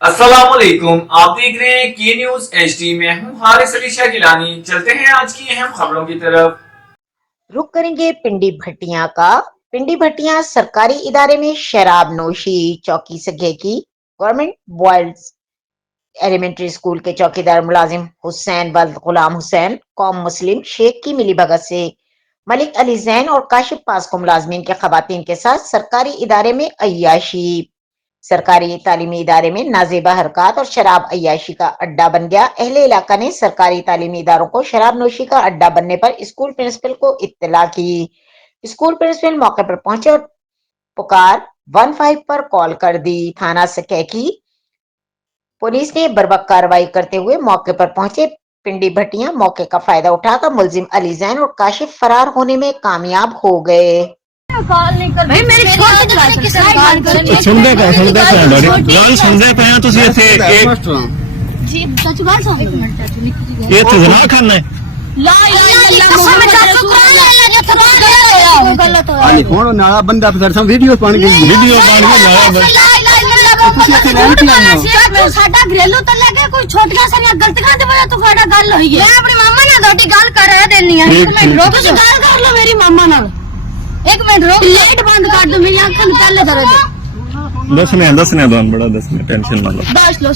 अस्सलामुअलैकुम, आप देख रहे हैं के न्यूज HD में हूं हारिस अली शाह गिलानी। चलते हैं आज की अहम खबरों की तरफ। रुक करेंगे पिंडी भट्टियां का। पिंडी भट्टियां सरकारी इदारे में शराब नोशी। चौकी सगे की गवर्नमेंट बॉयज एलिमेंट्री स्कूल के चौकीदार मुलाजिम हुसैन वल्द गुलाम हुसैन कौम मुस्लिम शेख की मिलीभगत से मलिक अली जैन और काशिफ पास को मुलाजमीन के खवातीन के साथ सरकारी इदारे में अय्याशी। सरकारी तालीमी इदारे में नाजेबा हरकत और शराब अय्याशी का अड्डा बन गया। अहले इलाका ने सरकारी तालीमी इदारों को शराब नोशी का अड्डा बनने पर स्कूल प्रिंसिपल को इत्तला की। स्कूल प्रिंसिपल मौके पर पहुंचे और पुकार 15 पर कॉल कर दी। थाना सकेकी पुलिस ने बर्वक्त कार्रवाई करते हुए मौके पर पहुंचे पिंडी भट्टियां मौके का फायदा उठाकर मुलजिम अली जैन और काशिफ फरार होने में कामयाब हो गए। भाई मेरी छोटी सुनते पे गल सुनते पे हैं ਤੁਸੀਂ ਇੱਥੇ जी सच बात हो ਇਹ ਤੇ ਜਨਾਹ ਖਾਨਾ ਹੈ ला इलाहा इल्लल्लाह मुहम्मद रसूलुल्लाह गलत हो हां कौन नाला बंदा फिर सब वीडियो बन गई वीडियो बन गई ला इलाहा इल्लल्लाह ਤੁਸੀਂ ਇੱਥੇ ਰਹਿਣ ਕੀ ਆਏ ਹੋ ਸਾਡਾ ਘਰੇਲੂ ਤਾਂ ਲੱਗੇ ਕੋਈ ਛੋਟੀਆਂ ਸਾਰੀਆਂ ਗਲਤੀਆਂ ਦੇ ਵਜ੍ਹਾ ਤੋਂ ਸਾਡਾ ਗੱਲ ਹੋਈ ਹੈ ਮੈਂ ਆਪਣੀ ਮਾਮਾ ਨਾਲ ਤੁਹਾਡੀ ਗੱਲ ਕਰ ਦੇਣੀ ਹੈ ਇੱਕ ਮਿੰਟ ਰੁਕ ਤੁਸੀਂ ਗੱਲ ਕਰ ਲਓ ਮੇਰੀ ਮਾਮਾ ਨਾਲ एक मिनट रोक लाइट बंद कर दो मेरी आंखों में पहले दर्द है दसने दसने दो बड़ा दसने टेंशन ना लो बस लो